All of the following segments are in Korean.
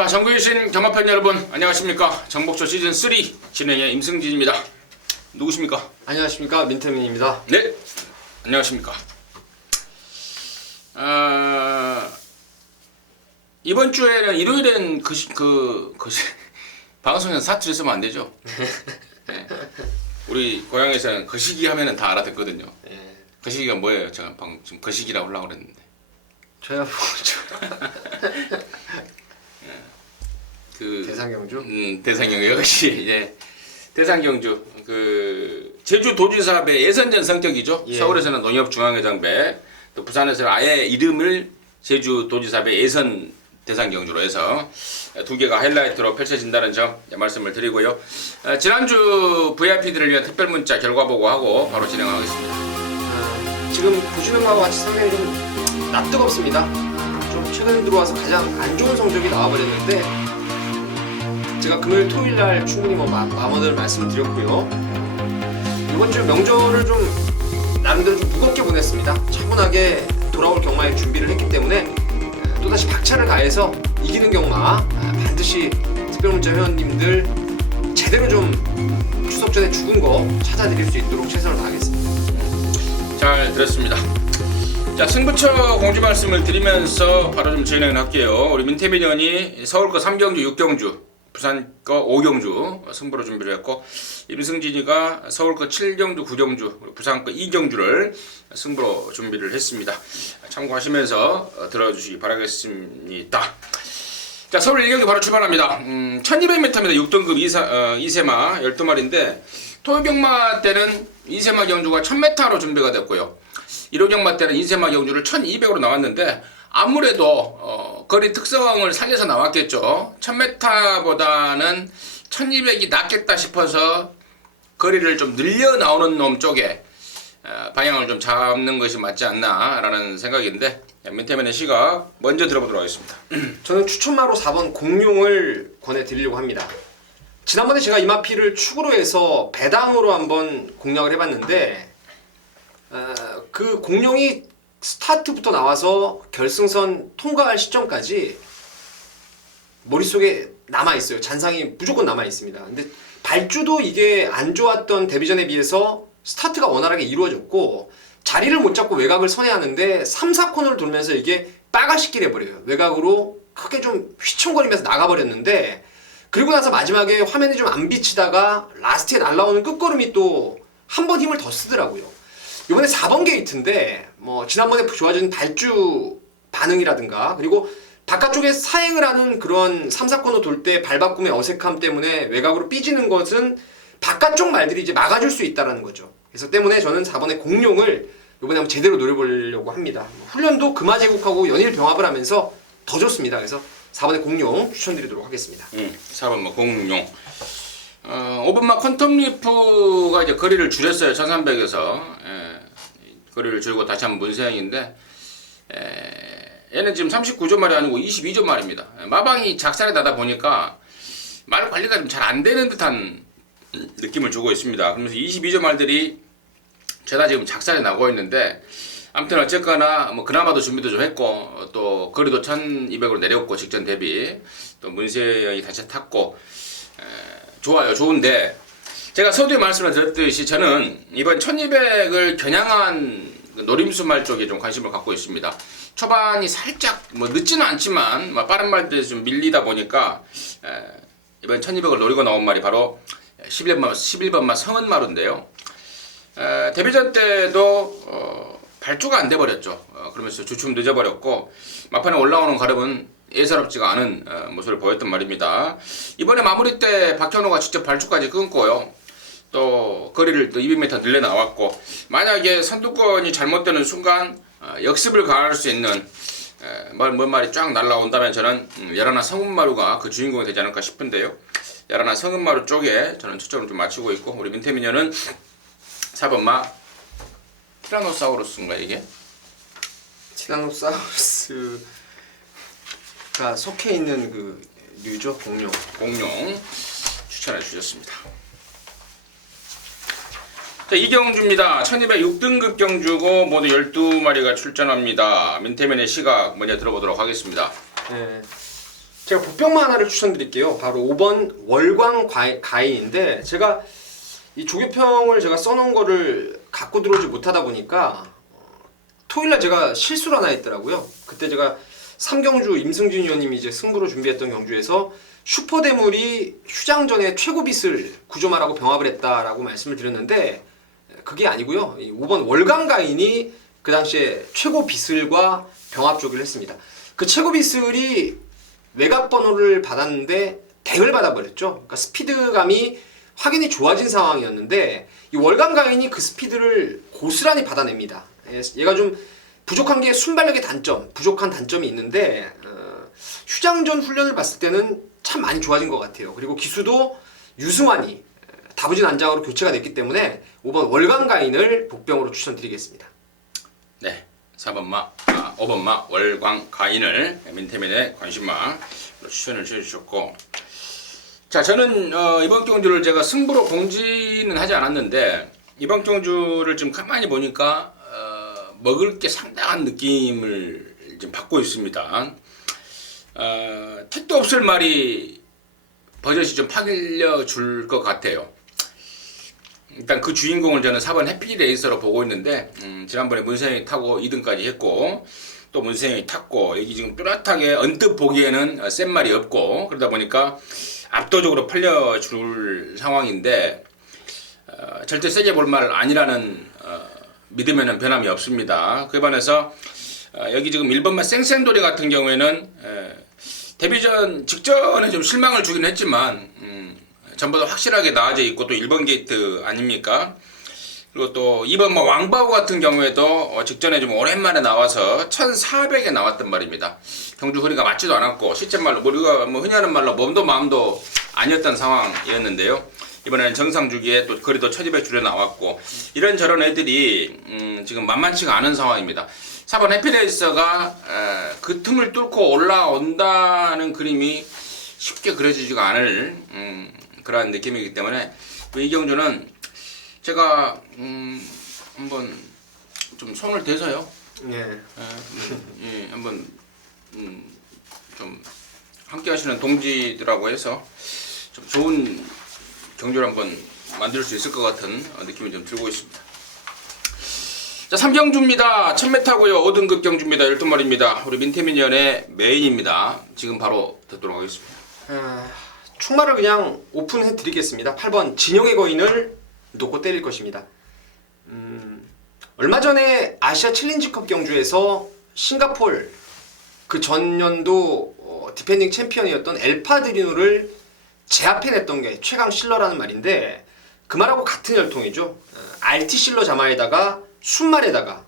자, 전국에 계신 경마팬 여러분 안녕하십니까. 정복쇼 시즌3 진행의 임승진입니다. 누구십니까? 안녕하십니까, 민태민입니다. 네, 안녕하십니까. 이번 주에는 일요일에는 방송에서 사투리 쓰면 안 되죠? 네. 우리 고향에서는 거시기 하면은 다 알아듣거든요. 예. 거시기가 뭐예요? 제가 방금 지금 거시기라고 하려고 그랬는데. 저야 뭐죠? 대상경주? 대상경주 역시 이제 대상경주 제주 도지사배 예선전 성격이죠. 예. 서울에서는 농협중앙회장배, 또 부산에서는 아예 이름을 제주 도지사배 예선 대상경주로 해서 두 개가 하이라이트로 펼쳐진다는 점 말씀을 드리고요. 지난주 VIP들을 위한 특별 문자 결과 보고하고 바로 진행하겠습니다. 지금 보시는 바와 같이 상당히 좀 낯뜨겁습니다. 좀 최근 들어와서 가장 안 좋은 성적이 나와버렸는데 제가 금요일 토요일 날 충분히 마음을 말씀드렸고요. 이번 주 명절을 좀 나름대로 좀 무겁게 보냈습니다. 차분하게 돌아올 경마에 준비를 했기 때문에 또다시 박차를 가해서 이기는 경마 반드시 특별문자 회원님들 제대로 좀 추석 전에 죽은 거 찾아드릴 수 있도록 최선을 다하겠습니다. 잘 들었습니다. 자, 승부처 공지 말씀을 드리면서 바로 좀 진행을 할게요. 우리 민태민 의원이 서울 거 3경주, 6경주, 부산 거 5경주 승부로 준비를 했고, 임승진이가 서울 거 7경주, 9경주, 부산 거 2경주를 승부로 준비를 했습니다. 참고하시면서 들어주시기 바라겠습니다. 자, 서울 1경주 바로 출발합니다. 1200m입니다. 6등급 2세마 12마리인데 토요경마 때는 2세마 경주가 1000m로 준비가 됐고요. 1호 경마 때는 2세마 경주를 1200으로 나왔는데 아무래도 거리 특성을 살려서 나왔겠죠. 1000m보다는 1200이 낫겠다 싶어서 거리를 좀 늘려 나오는 놈 쪽에 방향을 좀 잡는 것이 맞지 않나라는 생각인데, 민태민의 시각 먼저 들어보도록 하겠습니다. 저는 추천마로 4번 공룡을 권해드리려고 합니다. 지난번에 제가 이마피를 축으로 해서 배당으로 한번 공략을 해봤는데 그 공룡이 스타트부터 나와서 결승선 통과할 시점까지 머릿속에 남아있어요. 잔상이 무조건 남아있습니다. 근데 발주도 이게 안 좋았던 데뷔전에 비해서 스타트가 원활하게 이루어졌고 자리를 못 잡고 외곽을 선회하는데 3, 4코너를 돌면서 이게 빠가시길 해버려요. 외곽으로 크게 좀 휘청거리면서 나가버렸는데, 그리고 나서 마지막에 화면이 좀 안 비치다가 라스트에 날라오는 끝걸음이 또 한 번 힘을 더 쓰더라고요. 이번에 4번 게이트인데 지난번에 좋아진 발주 반응이라든가, 그리고 바깥쪽에 사행을 하는 그런 3, 4코너 돌 때 발바꿈의 어색함 때문에 외곽으로 삐지는 것은 바깥쪽 말들이 이제 막아줄 수 있다는 거죠. 그래서 때문에 저는 4번의 공룡을 이번에 한번 제대로 노려보려고 합니다. 훈련도 금화제국하고 연일 병합을 하면서 더 좋습니다. 그래서 4번의 공룡 추천드리도록 하겠습니다. 4번 공룡. 5번마 퀀텀리프가 이제 거리를 줄였어요. 1300에서 거리를 줄이고 다시 한번 문세영인데, 얘는 지금 39점 말이 아니고 22점 말입니다. 마방이 작살이 나다 보니까 말 관리가 좀 잘 안 되는 듯한 느낌을 주고 있습니다. 그러면서 22점 말들이 죄다 지금 작살이 나고 있는데, 아무튼 어쨌거나 그나마도 준비도 좀 했고, 또 거리도 1200으로 내렸고 직전 대비, 또 문세영이 다시 탔고, 좋아요. 좋은데 제가 서두에 말씀을 드렸듯이 저는 이번 1200을 겨냥한 노림수말 쪽에 좀 관심을 갖고 있습니다. 초반이 살짝 늦지는 않지만 빠른 말들에서 좀 밀리다 보니까 이번 1200을 노리고 나온 말이 바로 11번마 성은마루인데요. 데뷔전 때도 발주가 안 돼버렸죠. 그러면서 주춤 늦어버렸고 막판에 올라오는 가름은 예사롭지가 않은 모습을 보였단 말입니다. 이번에 마무리 때 박현호가 직접 발주까지 끊고요. 또 거리를 또 200m 늘려 나왔고, 만약에 선두권이 잘못되는 순간 역습을 가할 수 있는 뭔 말이 쫙 날라온다면 저는 야라나 성은마루가 그 주인공이 되지 않을까 싶은데요. 야라나 성은마루 쪽에 저는 초점을 좀 맞추고 있고, 우리 민태민현은 4번마 티라노사우루스인가 이게? 티라노사우루스가 속해 있는 그 류죠. 공룡 추천해 주셨습니다. 자, 이경주입니다. 1206등급 경주고 모두 12마리가 출전합니다. 민태민의 시각 먼저 들어보도록 하겠습니다. 네. 제가 복병마 하나를 추천드릴게요. 바로 5번 월광 가인인데 제가 이 조교평을 제가 써놓은 거를 갖고 들어오지 못하다 보니까 토요일날 제가 실수를 하나 했더라고요. 그때 제가 3경주 임승준 의원님이 이제 승부로 준비했던 경주에서 슈퍼대물이 휴장전에 최고 빗을 구조마라고 병합을 했다라고 말씀을 드렸는데 그게 아니고요. 이 5번 월광가인이 그 당시에 최고 빗을과 병합 조기를 했습니다. 그 최고 빗을이 외곽 번호를 받았는데 덱을 받아버렸죠. 그러니까 스피드감이 확연히 좋아진 상황이었는데 이 월광가인이 그 스피드를 고스란히 받아냅니다. 얘가 좀 부족한 게 순발력의 단점, 부족한 단점이 있는데 휴장전 훈련을 봤을 때는 참 많이 좋아진 것 같아요. 그리고 기수도 유승환이 다부진 안장으로 교체가 됐기 때문에 5번 월광가인을 복병으로 추천드리겠습니다. 네, 5번마 월광가인을 민태민의 관심마로 추천을 해주셨고, 자, 저는 이번 경주를 제가 승부로 공지는 하지 않았는데 이번 경주를 좀 가만히 보니까 먹을 게 상당한 느낌을 좀 받고 있습니다. 택도 없을 말이 버젓이 좀 파길려 줄 것 같아요. 일단 그 주인공을 저는 4번 해피레이서로 보고 있는데 지난번에 문세영이 타고 2등까지 했고 또 문세영이 탔고 여기 지금 뚜렷하게 언뜻 보기에는 센 말이 없고 그러다 보니까 압도적으로 팔려줄 상황인데 절대 세게 볼 말 아니라는 믿으면은 변함이 없습니다. 그에 반해서 여기 지금 1번만 쌩쌩돌이 같은 경우에는 데뷔전 직전에 좀 실망을 주긴 했지만 전보다 확실하게 나아져 있고 또 1번 게이트 아닙니까? 그리고 또 2번 뭐 왕바우 같은 경우에도 직전에 좀 오랜만에 나와서 1400에 나왔단 말입니다. 경주 허리가 맞지도 않았고 실제말로 우리가 뭐 흔히 하는 말로 몸도 마음도 아니었던 상황이었는데요. 이번에는 정상 주기에 또 거리도 1200 줄여 나왔고 이런저런 애들이 지금 만만치가 않은 상황입니다. 4번 해피레이서가 그 틈을 뚫고 올라온다는 그림이 쉽게 그려지지가 않을 그러한 느낌이기 때문에 이 경주는 제가 한번 좀 손을 대서요. 한번 좀 함께 하시는 동지들하고 해서 좀 좋은 경주를 한번 만들 수 있을 것 같은 느낌이 좀 들고 있습니다. 자, 3경주입니다. 1000m고요. 5등급 경주입니다. 12마리입니다. 우리 민태민 위원의 메인입니다. 지금 바로 듣도록 하겠습니다. 충마를 그냥 오픈해 드리겠습니다. 8번 진영의 거인을 놓고 때릴 것입니다. 얼마 전에 아시아 챌린지컵 경주에서 싱가폴 그 전년도 디펜딩 챔피언이었던 엘파드리노를 제압해냈던 게 최강 실러라는 말인데 그 말하고 같은 혈통이죠. RT 실러 자마에다가 순말에다가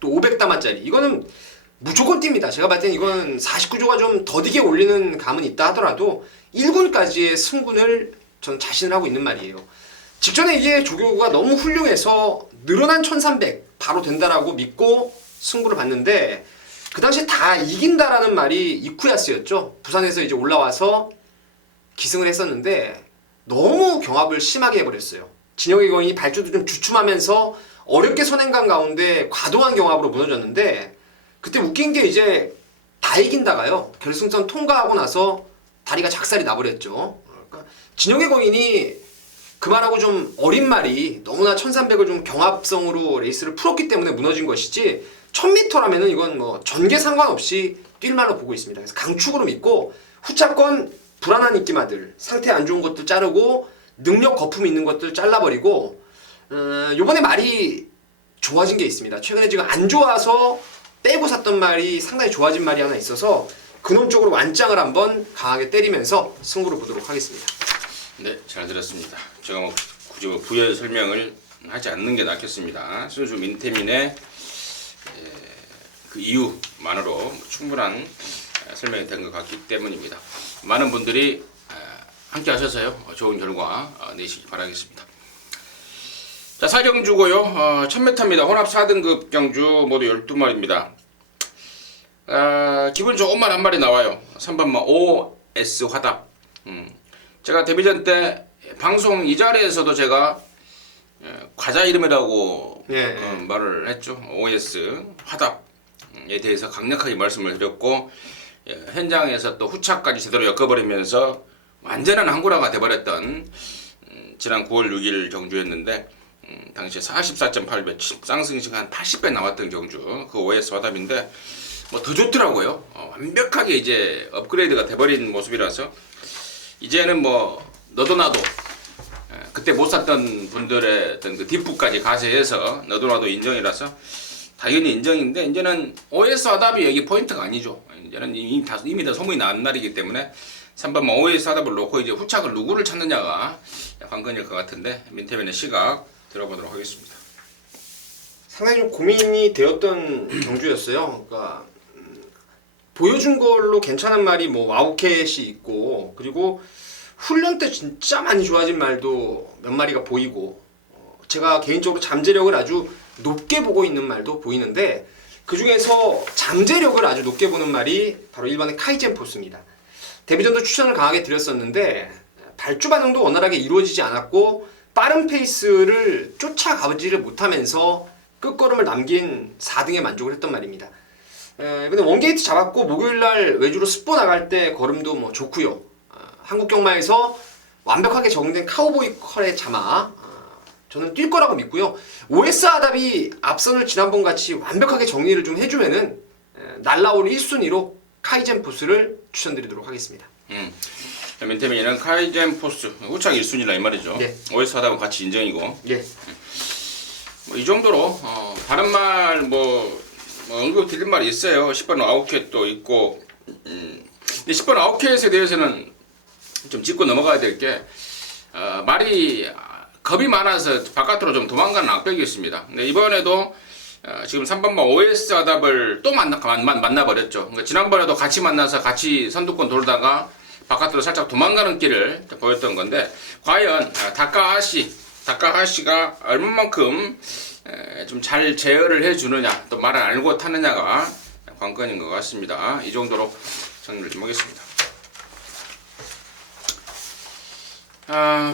또 500다마짜리 이거는 무조건 뜁니다. 제가 봤을 땐 이거는 49조가 좀 더디게 올리는 감은 있다 하더라도 1군까지의 승군을 저는 자신을 하고 있는 말이에요. 직전에 이게 조교가 너무 훌륭해서 늘어난 1300 바로 된다라고 믿고 승부를 봤는데 그 당시에 다 이긴다라는 말이 이쿠야스였죠. 부산에서 이제 올라와서 기승을 했었는데 너무 경합을 심하게 해버렸어요. 진영의 거인이 발주도 좀 주춤하면서 어렵게 선행간 가운데 과도한 경합으로 무너졌는데 그때 웃긴 게 이제 다 이긴다가요. 결승선 통과하고 나서 다리가 작살이 나버렸죠. 그러니까 진영의 거인이 그 말하고 좀 어린 말이 너무나 1300을 좀 경합성으로 레이스를 풀었기 때문에 무너진 것이지 1000m라면은 이건 뭐 전개 상관없이 뛸 말로 보고 있습니다. 그래서 강축으로 믿고 후차권 불안한 입기마들 상태 안 좋은 것들 자르고 능력 거품 있는 것들 잘라버리고 요번에 말이 좋아진 게 있습니다. 최근에 지금 안 좋아서 빼고 샀던 말이 상당히 좋아진 말이 하나 있어서 그놈 쪽으로 완장을 한번 강하게 때리면서 승부를 보도록 하겠습니다. 네, 잘 들었습니다. 제가 뭐 굳이 뭐 부연 설명을 하지 않는 게 낫겠습니다. 순수 민태민의 그 이유만으로 충분한 설명이 된 것 같기 때문입니다. 많은 분들이 함께 하셔서요 좋은 결과 내시기 바라겠습니다. 자, 4경주고요. 1000m입니다. 혼합 4등급 경주 모두 12마리입니다. 기분 좋은 말 한 마리 나와요. 3번마 OS 화답. 제가 데뷔전 때 방송 이 자리에서도 제가 과자 이름이라고 말을 했죠. OS 화답에 대해서 강력하게 말씀을 드렸고 현장에서 또 후차까지 제대로 엮어버리면서 완전한 항구라가 돼버렸던 지난 9월 6일 경주였는데 당시에 44.8배 쌍승 시간 80배 나왔던 경주 그 OS 화답인데 뭐 더 좋더라고요. 완벽하게 이제 업그레이드가 돼버린 모습이라서 이제는 뭐 너도 나도 그때 못 샀던 분들의 어떤 그 뒷부까지 가세해서 너도 나도 인정이라서 당연히 인정인데 이제는 OS 화답이 여기 포인트가 아니죠. 이제는 이미 다 소문이 난 날이기 때문에 3번만 OS 화답을 놓고 이제 후착을 누구를 찾느냐가 관건일 것 같은데 민태면의 시각 들어보도록 하겠습니다. 상당히 좀 고민이 되었던 경주였어요. 그러니까 보여준 걸로 괜찮은 말이 뭐 와우캣이 있고 그리고 훈련 때 진짜 많이 좋아진 말도 몇 마리가 보이고 제가 개인적으로 잠재력을 아주 높게 보고 있는 말도 보이는데 그 중에서 잠재력을 아주 높게 보는 말이 바로 1번의 카이젠 포스입니다. 데뷔전도 추천을 강하게 드렸었는데 발주 반응도 원활하게 이루어지지 않았고 빠른 페이스를 쫓아가지를 못하면서 끝걸음을 남긴 4등에 만족을 했던 말입니다. 이번에 원게이트 잡았고 목요일날 외주로 습보 나갈 때 걸음도 뭐 좋고요. 한국 경마에서 완벽하게 적응된 카우보이 컬의 자마 저는 뛸 거라고 믿고요. OS 하답이 앞선을 지난번 같이 완벽하게 정리를 좀 해주면은 날라올 1순위로 카이젠 포스를 추천드리도록 하겠습니다. 민태민이는 카이젠 포스 후착 1순위라 이 말이죠. 네. OS 하답은 같이 인정이고 예. 뭐 이 정도로 다른 말 뭐 언급 드릴 말이 있어요. 10번 아웃캣도 있고 근데 10번 아웃캣에 대해서는 좀 짚고 넘어가야 될 게 말이 겁이 많아서 바깥으로 좀 도망가는 악벽이 있습니다. 근데 이번에도 지금 3번만 OS 하답을 또 만나버렸죠. 그러니까 지난번에도 같이 만나서 같이 선두권 돌다가 바깥으로 살짝 도망가는 길을 보였던 건데 과연 다카하시가 얼마만큼 좀 잘 제어를 해주느냐 또 말을 알고 타느냐가 관건인 것 같습니다. 이 정도로 정리를 좀 하겠습니다.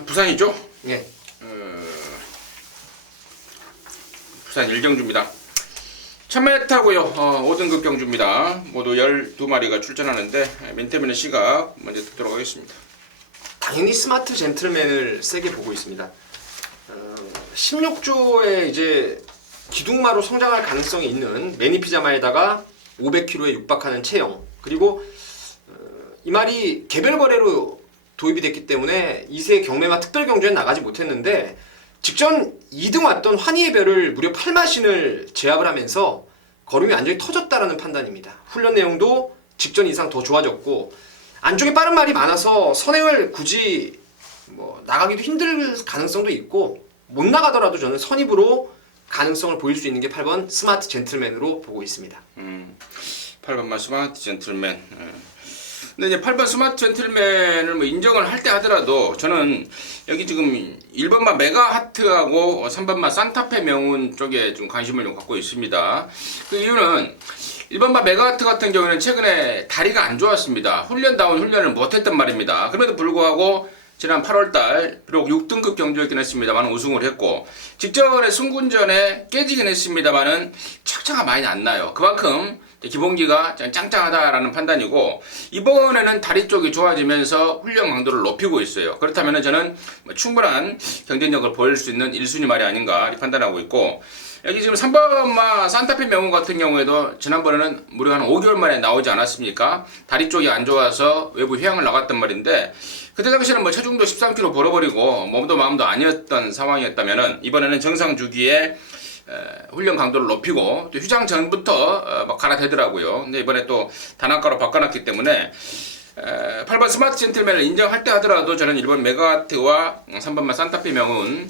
부산이죠? 예. 부산 1경주입니다. 1000m고요. 5등급 경주입니다. 모두 12마리가 출전하는데 민태민의 시각 먼저 듣도록 하겠습니다. 당연히 스마트 젠틀맨을 세게 보고 있습니다. 16조에 이제 기둥마로 성장할 가능성이 있는 매니피자마에다가 500kg에 육박하는 체형 그리고 이 말이 개별 거래로 도입이 됐기 때문에 2세 경매와 특별 경주에 나가지 못했는데 직전 2등 왔던 환희의 별을 무려 8마신을 제압을 하면서 걸음이 완전히 터졌다라는 판단입니다. 훈련 내용도 직전 이상 더 좋아졌고 안쪽에 빠른 말이 많아서 선행을 굳이 뭐 나가기도 힘들 가능성도 있고 못 나가더라도 저는 선입으로 가능성을 보일 수 있는 게 8번 스마트 젠틀맨으로 보고 있습니다. 8번만 스마트 젠틀맨. 근데 이제 8번 스마트 젠틀맨을 뭐 인정을 할 때 하더라도 저는 여기 지금 1번만 메가하트하고 3번만 산타페 명운 쪽에 좀 관심을 좀 갖고 있습니다. 그 이유는 1번만 메가하트 같은 경우에는 최근에 다리가 안 좋았습니다. 훈련다운 훈련을 못했단 말입니다. 그럼에도 불구하고 지난 8월달 비록 6등급 경주였긴 했습니다만 우승을 했고 직전에 승군전에 깨지긴 했습니다만은 착차가 많이 안 나요. 그만큼 기본기가 짱짱하다라는 판단이고 이번에는 다리 쪽이 좋아지면서 훈련 강도를 높이고 있어요. 그렇다면 저는 충분한 경쟁력을 보일 수 있는 1순위 말이 아닌가 판단하고 있고 여기 지금 3번마 산타페 명운 같은 경우에도 지난번에는 무려 한 5개월 만에 나오지 않았습니까? 다리 쪽이 안 좋아서 외부 휴양을 나갔단 말인데 그때 당시에는 뭐 체중도 13kg 벌어버리고 몸도 마음도 아니었던 상황이었다면은 이번에는 정상 주기에 훈련 강도를 높이고 또 휴장 전부터 막 갈아대더라고요. 근데 이번에 또 단학가로 바꿔놨기 때문에 8번 스마트 젠틀맨을 인정할 때 하더라도 저는 1번 메가와트와 3번만 산타페 명운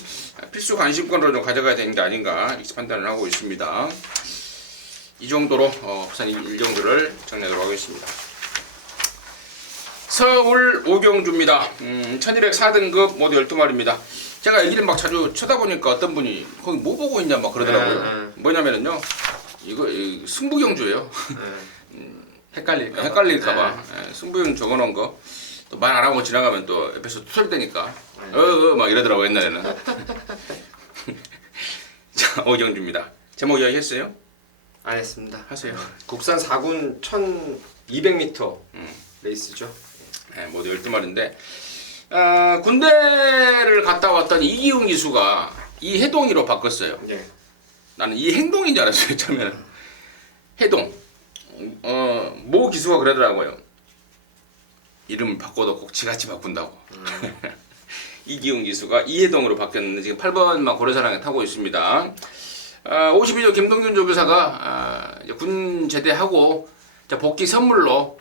필수 관심권으로 좀 가져가야 되는 게 아닌가 이렇게 판단을 하고 있습니다. 이 정도로 부산 1경주를 정리하도록 하겠습니다. 서울 5경주입니다. 1204등급 모두 12마리입니다. 제가 여기를 막 자주 쳐다보니까 어떤 분이 거기 뭐 보고 있냐 막 그러더라고요. 뭐냐면은요 이거 승부경주예요. 헷갈릴까봐 승부용 적어놓은 거 또 말 안 하고 지나가면 또 옆에서 투덜대니까 막 이러더라고 옛날에는. 자 5경주입니다. 제목 이야기했어요? 안 했습니다. 하세요. 국산 4군 1200m 레이스죠. 네, 모두 12마리인데 군대를 갔다 왔던 이기훈 기수가 이해동이로 바꿨어요. 예. 나는 이행동인 줄 알았어요 처음에는. 해동. 모 기수가 그러더라고요. 이름을 바꿔도 꼭 지같이 바꾼다고. 이기훈 기수가 이해동으로 바뀌었는데 지금 8번만 고려사랑에 타고 있습니다. 52년 김동균 조교사가 이제 군 제대하고 복귀 선물로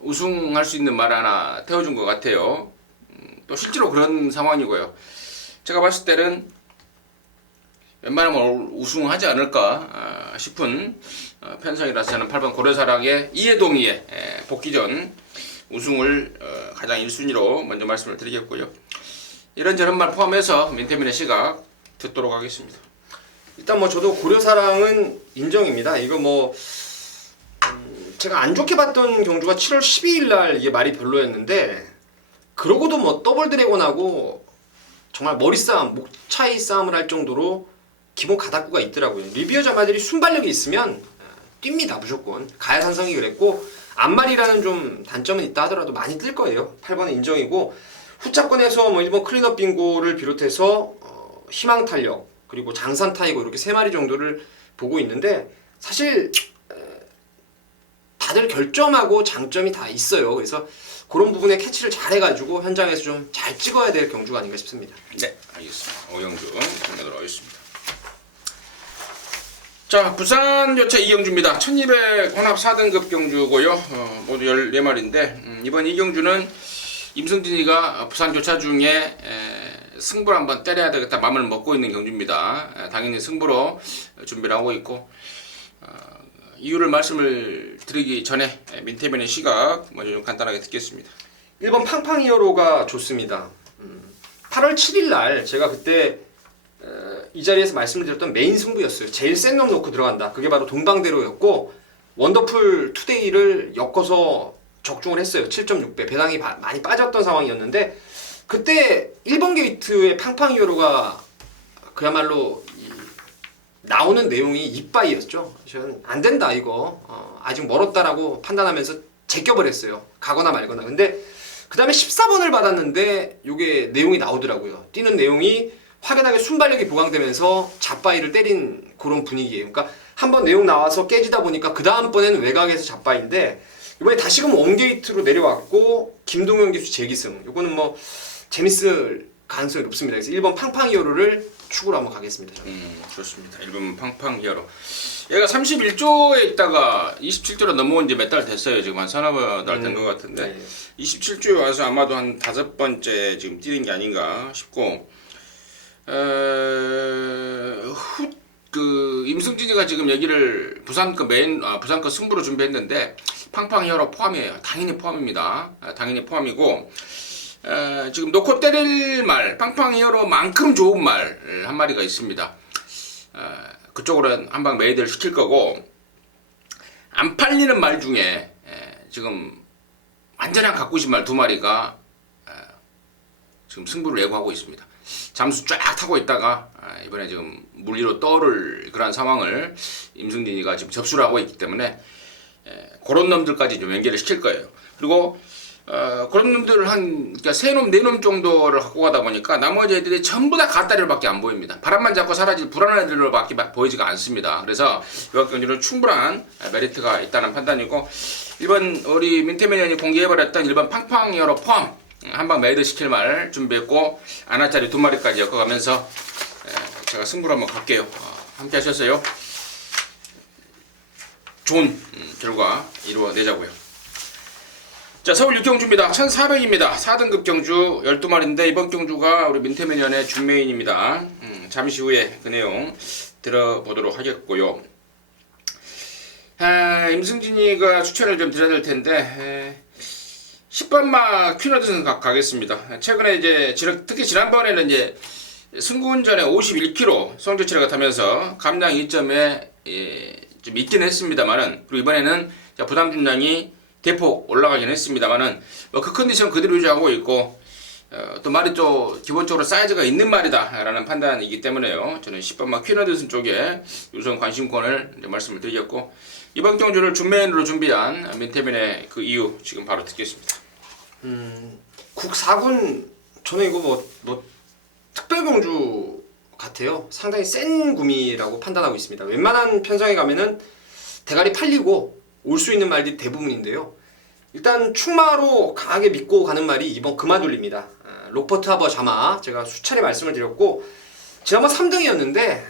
우승할 수 있는 말 하나 태워준 것 같아요. 또 실제로 그런 상황이고요. 제가 봤을 때는 웬만하면 우승하지 않을까 싶은 편성이라서 저는 8번 고려사랑의 이해동이의 복귀전 우승을 가장 1순위로 먼저 말씀을 드리겠고요. 이런저런 말 포함해서 민태민의 시각 듣도록 하겠습니다. 일단 뭐 저도 고려사랑은 인정입니다. 이거 뭐 제가 안 좋게 봤던 경주가 7월 12일 날 이게 말이 별로였는데 그러고도 뭐 더블 드래곤하고 정말 머리 싸움, 목 차이 싸움을 할 정도로 기본 가닥구가 있더라고요. 리비어 자마들이 순발력이 있으면 뜁니다 무조건. 가야산성이 그랬고 앞말이라는 좀 단점은 있다 하더라도 많이 뜰 거예요. 8번은 인정이고 후차권에서 뭐 1번 클린업 빙고를 비롯해서 희망 탄력 그리고 장산 타이거 이렇게 3마리 정도를 보고 있는데 사실 다들 결점하고 장점이 다 있어요. 그래서 그런 부분에 캐치를 잘 해가지고 현장에서 좀 잘 찍어야 될 경주가 아닌가 싶습니다. 네, 알겠습니다. 오영주 정리하도록 하겠습니다. 자, 부산 요차 이경주입니다. 1200 혼합 4등급 경주고요. 모두 14마리인데 이번 이경주는 임승진이가 부산 교차 중에 승부를 한번 때려야 되겠다 마음을 먹고 있는 경주입니다. 당연히 승부로 준비를 하고 있고 이유를 말씀을 드리기 전에 민태면의 시각 먼저 좀 간단하게 듣겠습니다. 1번 팡팡히어로가 좋습니다. 8월 7일 날 제가 그때 이 자리에서 말씀을 드렸던 메인 승부였어요. 제일 센 놈 놓고 들어간다. 그게 바로 동방대로였고 원더풀 투데이를 엮어서 적중을 했어요. 7.6배 배당이 많이 빠졌던 상황이었는데 그때 1번 게이트의 팡팡히어로가 그야말로 나오는 내용이 이빠이였죠. 저는 안 된다 이거 아직 멀었다라고 판단하면서 제껴버렸어요. 가거나 말거나. 근데 그 다음에 14번을 받았는데 이게 내용이 나오더라고요. 뛰는 내용이 확연하게 순발력이 보강되면서 잡바이를 때린 그런 분위기예요. 그러니까 한번 내용 나와서 깨지다 보니까 그 다음번에는 외곽에서 잡바인데 이번에 다시금 원게이트로 내려왔고 김동현 기수 재기승 이거는 뭐 재밌을 가능성이 높습니다. 그래서 1번 팡팡히어로를 축으로 한번 가겠습니다. 좋습니다. 1번 팡팡히어로. 얘가 31조에 있다가 27조로 넘어온 지 몇 달 됐어요. 지금 한 서너 달 된 것 같은데 네. 27조에 와서 아마도 한 5번째 지금 뛰는 게 아닌가 싶고 임승진이가 지금 여기를 부산거 승부로 준비했는데 팡팡히어로 포함이에요. 당연히 포함입니다. 당연히 포함이고 지금 놓고 때릴 말 팡팡히어로만큼 좋은 말 한 마리가 있습니다. 그쪽으로 한방 메이드를 시킬 거고 안 팔리는 말 중에 지금 완전한 갖고 싶은 말 2마리가 지금 승부를 예고하고 있습니다. 잠수 쫙 타고 있다가 이번에 지금 물 위로 떠오를 그런 상황을 임승진이가 지금 접수를 하고 있기 때문에 그런 놈들까지 좀 연결을 시킬 거예요. 그리고 그런 놈들을 그러니까 3놈, 4놈 정도를 갖고 가다 보니까 나머지 애들이 전부 다 갓다리로밖에 안 보입니다. 바람만 잡고 사라질 불안한 애들로밖에 보이지가 않습니다. 그래서 이번 경기는 충분한 메리트가 있다는 판단이고 1번 우리 민태맨이 공개해버렸던 1번 팡팡히어로 포함 한방 메이드 시킬 말 준비했고 아나짜리 2마리까지 엮어가면서 제가 승부를 한번 갈게요. 함께 하셨어요. 좋은 결과 이루어내자고요. 자, 서울 6경주입니다. 1400입니다. 4등급 경주 12마리인데 이번 경주가 우리 민태맨연의 준메인입니다. 잠시 후에 그 내용 들어보도록 하겠고요. 임승진이가 추천을 좀 드려야 될 텐데 10번마 퀴너드슨 가겠습니다. 최근에 이제 특히 지난번에는 이제 승군전에 51km 성조치레가 타면서 감량 2점에 좀 있긴 했습니다만은 그리고 이번에는 부담 중량이 대폭 올라가긴 했습니다만은 그 컨디션 그대로 유지하고 있고 또 말이 또 기본적으로 사이즈가 있는 말이다라는 판단이기 때문에요. 저는 10번마 퀴너드슨 쪽에 우선 관심권을 이제 말씀을 드리겠고 이번 경주를 준메인으로 준비한 민태민의 그 이유 지금 바로 듣겠습니다. 국사군 저는 이거 뭐 특별 경주 같아요. 상당히 센 구미라고 판단하고 있습니다. 웬만한 편성에 가면은 대가리 팔리고 올 수 있는 말들이 대부분인데요. 일단 충마로 강하게 믿고 가는 말이 이번 금화돌리입니다. 록퍼트 하버 자마 제가 수차례 말씀을 드렸고 지난번 3등이었는데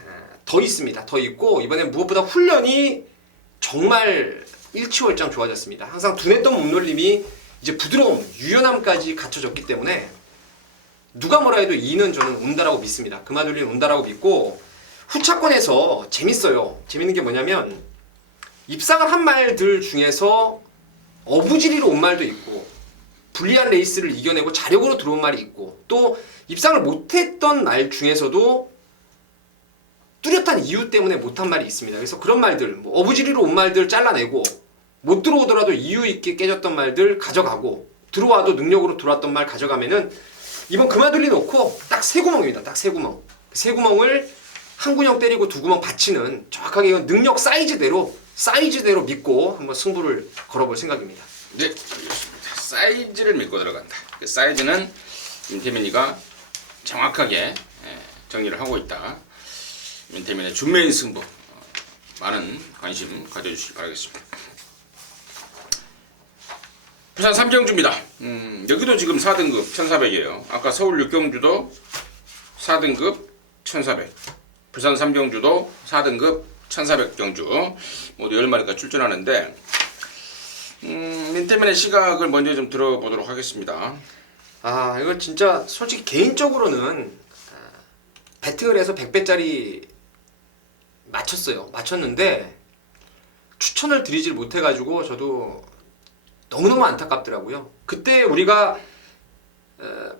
더 있습니다. 더 있고 이번에 무엇보다 훈련이 정말 일치월장 좋아졌습니다. 항상 둔했던 몸놀림이 이제 부드러움, 유연함까지 갖춰졌기 때문에 누가 뭐라 해도 2는 저는 온다라고 믿습니다. 금화돌리는 온다라고 믿고 후차권에서 재밌어요. 재밌는 게 뭐냐면 입상을 한 말들 중에서 어부지리로 온 말도 있고 불리한 레이스를 이겨내고 자력으로 들어온 말이 있고 또 입상을 못했던 말 중에서도 뚜렷한 이유 때문에 못한 말이 있습니다. 그래서 그런 말들 뭐 어부지리로 온 말들 잘라내고 못 들어오더라도 이유 있게 깨졌던 말들 가져가고 들어와도 능력으로 들어왔던 말 가져가면은 이번 금화돌리 놓고 딱 세 구멍입니다. 딱 세 구멍. 세 구멍을 한 구멍 때리고 두 구멍 받치는 정확하게 이건 능력 사이즈대로 믿고 한번 승부를 걸어볼 생각입니다. 네, 알겠습니다. 사이즈를 믿고 들어간다. 그 사이즈는 민태민이가 정확하게 정리를 하고 있다. 민태민의 준메인 승부 많은 관심 가져주시기 바라겠습니다. 부산 3경주입니다. 여기도 지금 4등급 1400이에요. 아까 서울 6경주도 4등급 1400. 부산 3경주도 4등급 1400경주 모두 10마리가 출전하는데 민태민의 시각을 먼저 좀 들어보도록 하겠습니다. 이거 진짜 솔직히 개인적으로는 배팅을 해서 100배짜리 맞췄는데 추천을 드리질 못해가지고 저도 너무너무 안타깝더라고요. 그때 우리가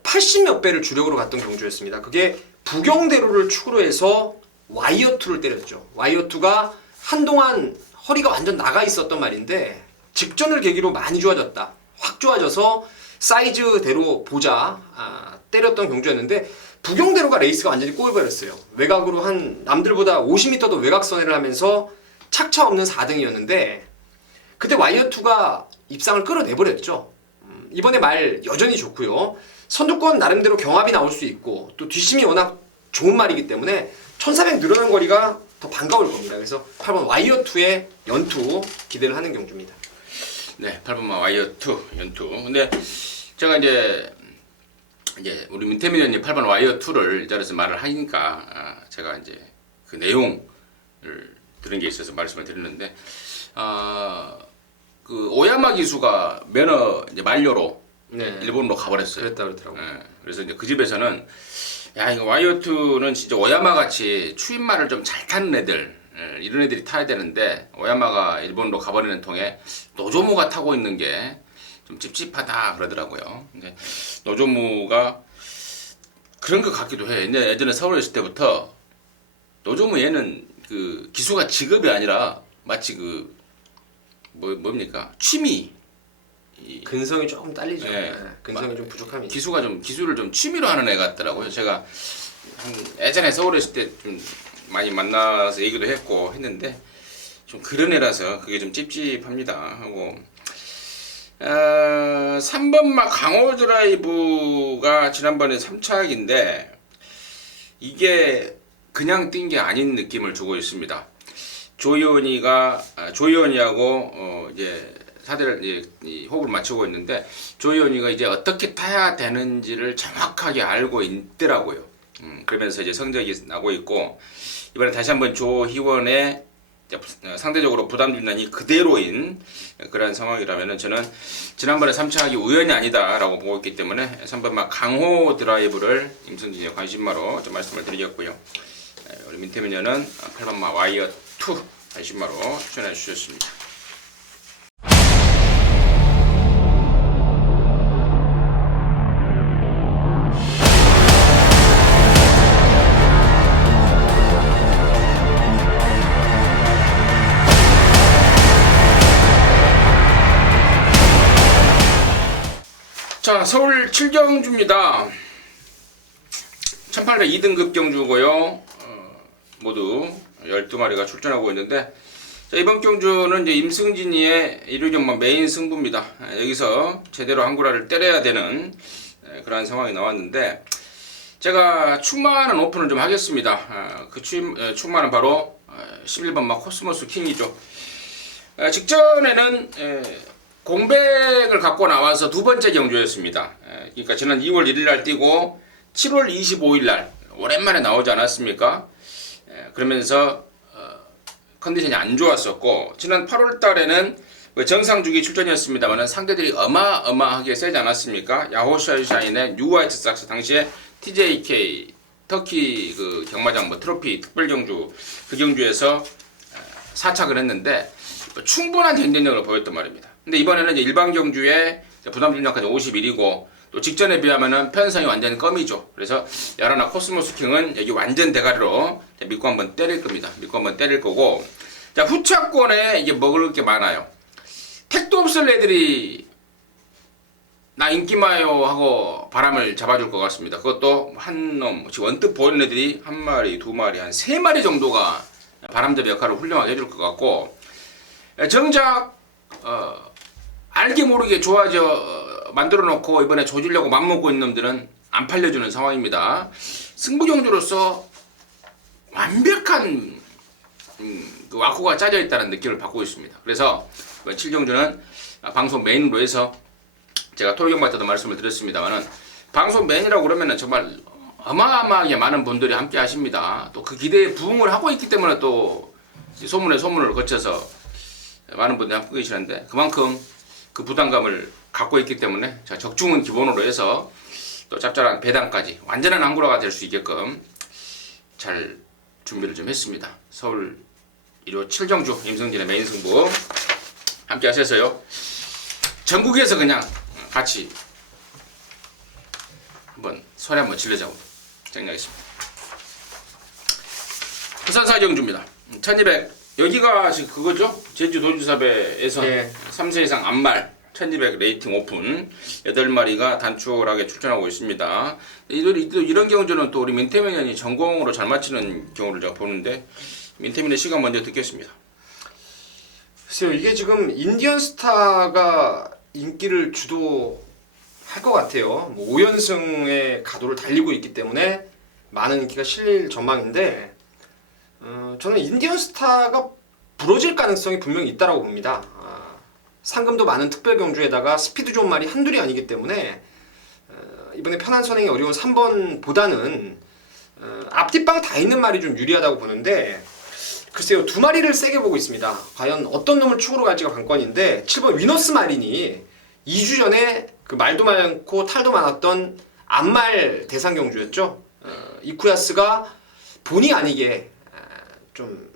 80몇 배를 주력으로 갔던 경주였습니다. 그게 부경대로를 축으로 해서 와이어2를 때렸죠. 와이어2가 한동안 허리가 완전 나가 있었던 말인데 직전을 계기로 많이 좋아졌다. 확 좋아져서 사이즈대로 보자 때렸던 경주였는데 부경대로가 레이스가 완전히 꼬여버렸어요. 외곽으로 한 남들보다 50m도 외곽 선회를 하면서 착차 없는 4등이었는데 그때 와이어2가 입상을 끌어내버렸죠. 이번에 말 여전히 좋고요. 선두권 나름대로 경합이 나올 수 있고 또 뒷심이 워낙 좋은 말이기 때문에 1400 늘어난 거리가 더 반가울 겁니다. 그래서 8번 와이어2의 연투 기대를 하는 경주입니다. 네, 8번마 와이어2 연투. 근데 제가 이제 우리 민태민 형님 8번 와이어2를 이 자리에서 말을 하니까 제가 이제 그 내용을 들은 게 있어서 말씀을 드렸는데 그 오야마 기수가 면허 이제 만료로 일본으로 가버렸어요. 그랬다 그러더라고요. 그래서 이제 그 집에서는 야 이거 와이어2는 진짜 오야마 같이 추임말을 좀 잘 타는 애들 이런 애들이 타야 되는데 오야마가 일본으로 가버리는 통에 노조무가 타고 있는 게 좀 찝찝하다 그러더라고요. 근데 노조무가 그런 것 같기도 해. 근데 예전에 서울에 있을 때부터 노조무 얘는 그 기수가 직업이 아니라 마치 그 뭡니까 취미. 근성이 조금 딸리죠. 네. 근성이 좀 부족함이 있어요. 기술을 좀 취미로 하는 애 같더라고요. 제가 예전에 서울에 있을 때 좀 많이 만나서 얘기도 했는데 좀 그런 애라서 그게 좀 찝찝합니다 하고 3번마 강호 드라이브가 지난번에 3차악인데 이게 그냥 뛴 게 아닌 느낌을 주고 있습니다. 조이언이하고 이제 사대를 이제 호흡을 맞추고 있는데 조이언이가 이제 어떻게 타야 되는지를 정확하게 알고 있더라고요. 그러면서 이제 성적이 나고 있고 이번에 다시 한번 조희원의 상대적으로 부담 중단이 그대로인 그런 상황이라면 저는 지난번에 3차하기 우연이 아니다라고 보고 있기 때문에 3번마 강호 드라이브를 임선진의 관심마로 좀 말씀을 드리겠고요. 우리 민태민녀는 8번마 와이어 2 관심마로 추천해 주셨습니다. 자, 서울 7경주입니다. 1802등급 경주고요. 모두 12마리가 출전하고 있는데, 자, 이번 경주는 이제 임승진이의 1위전만 메인 승부입니다. 여기서 제대로 한구라를 때려야 되는 그런 상황이 나왔는데, 제가 충만한 오픈을 좀 하겠습니다. 그 충만은 바로 11번 막 코스모스 킹이죠. 직전에는 공백을 갖고 나와서 두 번째 경주였습니다. 그러니까 지난 2월 1일 날 뛰고 7월 25일 날 오랜만에 나오지 않았습니까? 그러면서 컨디션이 안 좋았었고, 지난 8월 달에는 정상 주기 출전이었습니다만 상대들이 어마어마하게 세지 않았습니까? 야호샤이샤인의 뉴 화이트삭스 당시에 TJK 터키 그 경마장 트로피 특별 경주, 그 경주에서 4착을 했는데 충분한 경쟁력을 보였단 말입니다. 근데 이번에는 이제 일반 경주에 부담 중량까지 51이고, 또 직전에 비하면은 편성이 완전 껌이죠. 그래서 야라나 코스모스 킹은 여기 완전 대가리로 믿고 한번 때릴 겁니다. 믿고 한번 때릴 거고, 자, 후차권에 이게 먹을 게 많아요. 택도 없을 애들이 나 인기 마요 하고 바람을 잡아줄 것 같습니다. 그것도 한 놈, 지금 언뜻 보이는 애들이 한 마리, 두 마리, 한 세 마리 정도가 바람잡이 역할을 훌륭하게 해줄 것 같고, 정작 알게 모르게 만들어 놓고 이번에 조지려고 맘먹고 있는 놈들은 안 팔려주는 상황입니다. 승부 경주로서 완벽한 그 와꾸가 짜져 있다는 느낌을 받고 있습니다. 그래서 이번 7경주는 방송 메인으로 해서 제가 토요경마 때도 말씀을 드렸습니다만은, 방송 메인이라고 그러면은 정말 어마어마하게 많은 분들이 함께 하십니다. 또 그 기대에 부응을 하고 있기 때문에 또 소문에 소문을 거쳐서 많은 분들이 함께 계시는데, 그만큼 그 부담감을 갖고 있기 때문에 자, 적중은 기본으로 해서 또 짭짤한 배당까지 완전한 한구라가 될 수 있게끔 잘 준비를 좀 했습니다. 서울 1호 7경주 임승진의 메인 승부 함께 하셔서요, 전국에서 그냥 같이 한번 소리 한번 질러자고 생각했습니다. 부산 4경주입니다. 1200, 여기가 지금 그거죠? 제주 도지사배에서 3세 이상 암말 1200 레이팅 오픈 8마리가 단촐하게 출전하고 있습니다. 이런 경주는 또 우리 민태민이 전공으로 잘 맞히는 경우를 제가 보는데, 민태민의 시간 먼저 듣겠습니다. 글쎄요, 이게 지금 인디언 스타가 인기를 주도할 것 같아요. 5연승의 가도를 달리고 있기 때문에 많은 인기가 실릴 전망인데, 저는 인디언 스타가 부러질 가능성이 분명히 있다고 봅니다. 상금도 많은 특별 경주에다가 스피드 좋은 말이 한둘이 아니기 때문에 이번에 편한 선행이 어려운 3번보다는 앞뒷방 다 있는 말이 좀 유리하다고 보는데, 글쎄요, 두 마리를 세게 보고 있습니다. 과연 어떤 놈을 축으로 갈지가 관건인데, 7번 위너스 마린이 2주 전에 그 말도 많고 탈도 많았던 암말 대상 경주였죠. 이쿠야스가 본의 아니게 좀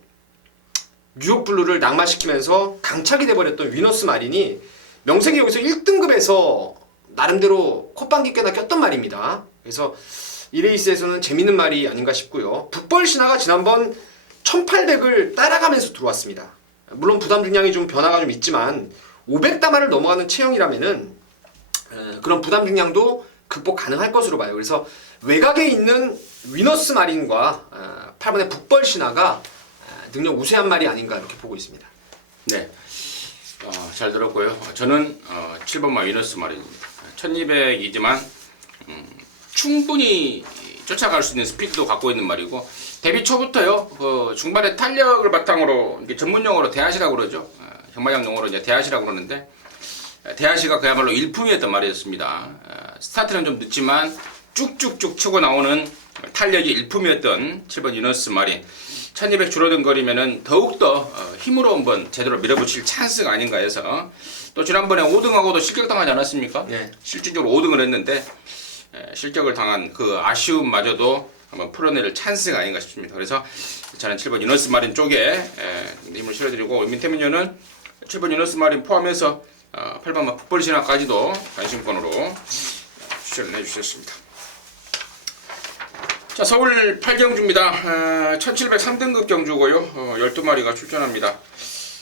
뉴욕 블루를 낙마시키면서 강착이 돼버렸던 위너스 마린이 명색이 여기서 1등급에서 나름대로 콧방귀 꽤나 꼈던 말입니다. 그래서 이 레이스에서는 재밌는 말이 아닌가 싶고요. 북벌 신화가 지난번 1800을 따라가면서 들어왔습니다. 물론 부담 중량이 좀 변화가 좀 있지만 500다마를 넘어가는 체형이라면은 그런 부담 중량도 극복 가능할 것으로 봐요. 그래서 외곽에 있는 위너스 마린과 8번의 북벌 신화가 능력 우세한 말이 아닌가 이렇게 보고 있습니다. 네, 잘 들었고요. 저는 7번마 위너스 마린입니다. 1200이지만 충분히 쫓아갈 수 있는 스피드도 갖고 있는 말이고, 데뷔 초부터요, 그 중반에 탄력을 바탕으로 이게 전문용어로 대하시라고 그러죠. 경마장 용어로 이제 대하시라고 그러는데, 대하시가 그야말로 일품이었던 말이었습니다. 스타트는 좀 늦지만 쭉쭉쭉 치고 나오는 탄력이 일품이었던 7번 위너스 마린. 1200 줄어든 거리면은 더욱더 힘으로 한번 제대로 밀어붙일 찬스가 아닌가 해서, 또 지난번에 5등하고도 실격당하지 않았습니까? 네. 실질적으로 5등을 했는데 실격을 당한 그 아쉬움마저도 한번 풀어낼 찬스가 아닌가 싶습니다. 그래서 저는 7번 위너스 마린 쪽에 힘을 실어드리고, 민태민요는 7번 위너스 마린 포함해서 8번 북벌 신화까지도 관심권으로 추천을 해주셨습니다. 자, 서울 8경주입니다. 1703등급 경주고요. 12마리가 출전합니다.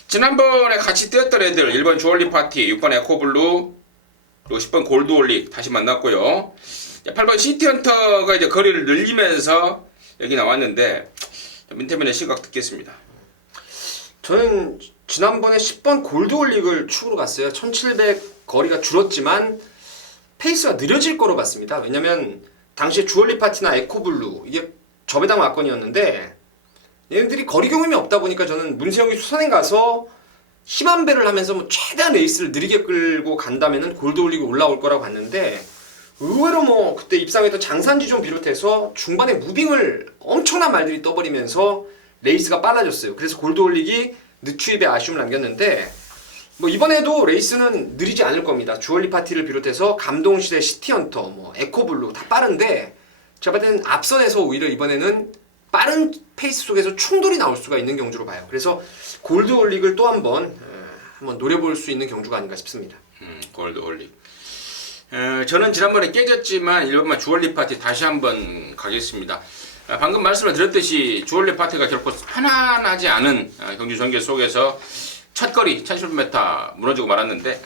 지난번에 같이 뛰었던 애들 1번 주얼리 파티, 6번 에코블루, 그리고 10번 골드올릭 다시 만났고요. 8번 시티헌터가 이제 거리를 늘리면서 여기 나왔는데 민태민의 시각 듣겠습니다. 저는 지난번에 10번 골드올릭을 축으로 갔어요. 1700 거리가 줄었지만 페이스가 느려질 거로 봤습니다. 왜냐면 당시에 주얼리 파티나 에코블루 이게 저배당 막건이었는데 얘네들이 거리 경험이 없다 보니까 저는 문세영이 수선행 가서 힘한 배를 하면서 뭐 최대한 레이스를 느리게 끌고 간다면은 골드올릭이 올라올 거라고 봤는데 의외로 뭐 그때 입상했던 장산지종 비롯해서 중반에 무빙을 엄청난 말들이 떠버리면서 레이스가 빨라졌어요. 그래서 골드올릭이 늦추입에 아쉬움을 남겼는데 뭐 이번에도 레이스는 느리지 않을 겁니다. 주얼리 파티를 비롯해서 감동시대 시티헌터, 뭐 에코블루 다 빠른데 제가 봤을 때는 앞선에서 오히려 이번에는 빠른 페이스 속에서 충돌이 나올 수가 있는 경주로 봐요. 그래서 골드올릭을 또 한번 노려볼 수 있는 경주가 아닌가 싶습니다. 골드올릭. 저는 지난번에 깨졌지만 1번만 주얼리 파티 다시 한번 가겠습니다. 방금 말씀을 드렸듯이 주얼리 파티가 결코 편안하지 않은 경주 전개 속에서 첫 거리 1700m 무너지고 말았는데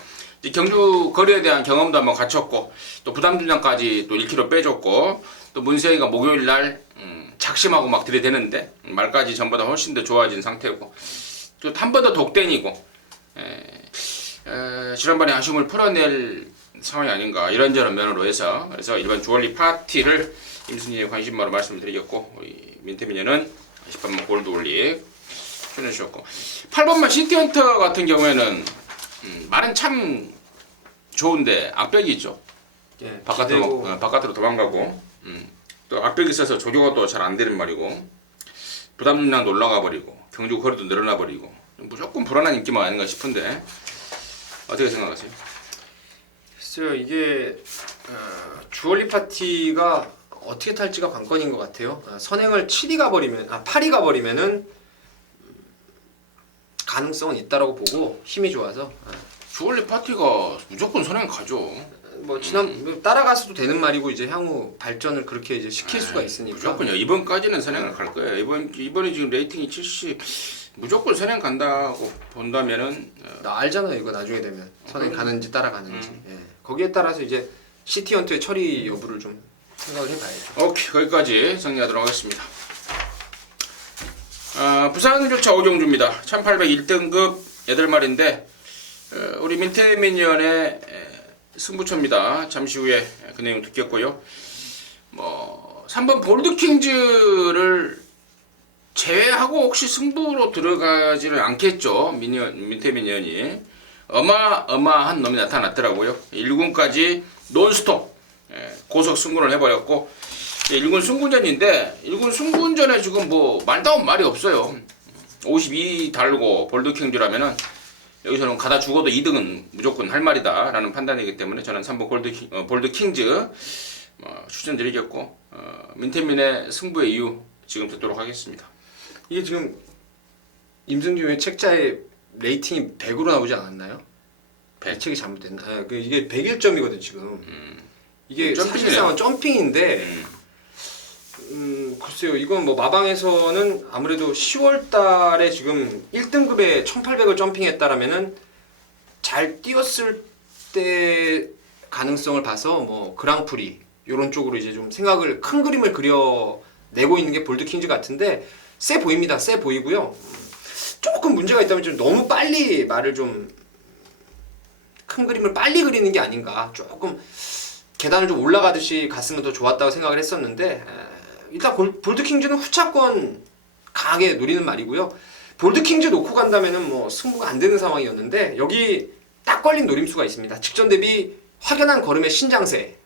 경주 거리에 대한 경험도 한번 갖췄고 또 부담 분량까지 또 1kg 빼줬고 또 문세희가 목요일 날 작심하고 막 들이대는데 말까지 전보다 훨씬 더 좋아진 상태고 또 한 번 더 독대니고 지난번에 아쉬움을 풀어낼 상황이 아닌가 이런저런 면으로 해서 그래서 일반 주얼리 파티를 임순희의 관심마로 말씀을 드리겠고 우리 민태민현은 10번만 골드올릭 추천해주셨고 8번만 시티헌터 같은 경우에는 말은 참 좋은데 악벽이 있죠. 예, 바깥으로 도망가고 또 악벽이 있어서 조교가 또 잘 안 되는 말이고 부담 중량도 올라가 버리고 경주 거리도 늘어나 버리고 무조건 불안한 인기만 아닌가 싶은데 어떻게 생각하세요? 글쎄요, 이게 주얼리 파티가 어떻게 탈지가 관건인 것 같아요. 선행을 7위 가버리면 8위 가버리면은 가능성은 있다라고 보고 힘이 좋아서 주얼리 파티가 무조건 선행 가죠. 뭐 따라가서도 되는 말이고 이제 향후 발전을 그렇게 이제 시킬 수가 있으니까 무조건요. 이번까지는 선행을 갈 거예요. 이번에 지금 레이팅이 70 무조건 선행 간다고 본다면은 나 알잖아요. 이거 나중에 되면 선행 가는지 따라가는지 예. 거기에 따라서 이제 시티헌터의 처리 여부를 좀 생각을 해봐야죠. 오케이 거기까지 정리하도록 하겠습니다. 부산교차 5경주입니다. 1801등급 8마리인데 우리 민태민위원의 승부처입니다. 잠시 후에 그 내용 듣겠고요. 뭐 3번 볼드킹즈를 제외하고 혹시 승부로 들어가지는 않겠죠. 민태민위원이 어마어마한 놈이 나타났더라고요. 1군까지 논스톱 고속 승군을 해버렸고 1군 승군전인데 1군 승군전에 지금 뭐 말다운 말이 없어요. 52 달고 볼드킹즈라면은 여기서는 가다 죽어도 2등은 무조건 할 말이다 라는 판단이기 때문에 저는 3번 볼드킹즈 추천드리겠고 민태민의 승부의 이유 지금 듣도록 하겠습니다. 이게 지금 임승규의 책자에 레이팅이 100으로 나오지 않았나요? 100. 책이 잘못됐나? 이게 101점이거든 지금. 이게 사실상은 점핑인데 글쎄요. 이건 뭐 마방에서는 아무래도 10월 달에 지금 1등급에 1800을 점핑했다라면은 잘 뛰었을 때 가능성을 봐서 뭐 그랑프리 요런 쪽으로 이제 좀 생각을 큰 그림을 그려내고 있는 게 볼드킹즈 같은데 세 보입니다. 세 보이고요. 조금 문제가 있다면 좀 너무 빨리 말을 좀 큰 그림을 빨리 그리는 게 아닌가. 조금 계단을 좀 올라가듯이 갔으면 더 좋았다고 생각을 했었는데 일단 볼드킹즈는 후차권 강하게 노리는 말이고요. 볼드킹즈 놓고 간다면은 뭐 승부가 안 되는 상황이었는데 여기 딱 걸린 노림수가 있습니다. 직전 대비 확연한 걸음의 신장세,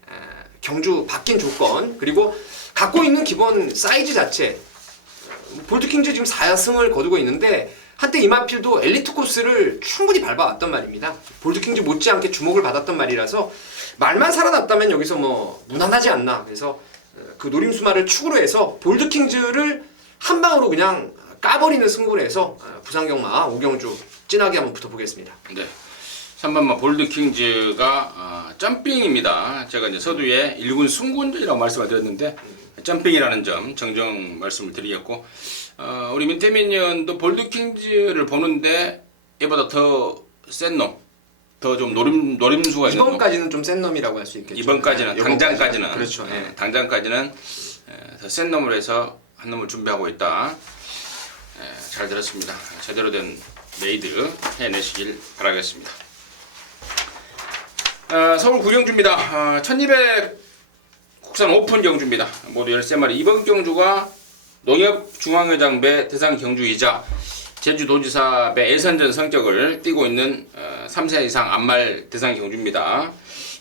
경주 바뀐 조건, 그리고 갖고 있는 기본 사이즈 자체. 볼드킹즈 지금 4승을 거두고 있는데 한때 이만필도 엘리트 코스를 충분히 밟아왔단 말입니다. 볼드킹즈 못지않게 주목을 받았단 말이라서 말만 살아났다면 여기서 뭐 무난하지 않나. 그래서 그 노림수말을 축으로 해서 볼드킹즈를 한 방으로 그냥 까버리는 승부를 해서 부산경마 오경주 진하게 한번 붙어보겠습니다. 네. 3번마 볼드킹즈가 점핑입니다. 제가 이제 서두에 1군 승군전이라고 말씀을 드렸는데 점핑이라는 점 정정 말씀을 드리겠고 우리 민태민 의원도 볼드킹즈를 보는데 얘보다 더 센 놈, 더 좀 노림수가 있는 거. 이번까지는 좀 센 놈이라고 할 수 있겠죠. 이번까지는 네, 당장까지는 그렇죠. 네. 당장까지는 더 센 놈을 해서 한 놈을 준비하고 있다. 잘 들었습니다. 제대로 된 메이드 해내시길 바라겠습니다. 서울 구경주입니다. 1200 국산 오픈 경주입니다. 모두 13마리. 이번 경주가 농협중앙회장배 대상 경주이자 제주도지사 배 예선전 성격을 띠고 있는 3세 이상 암말 대상 경주입니다.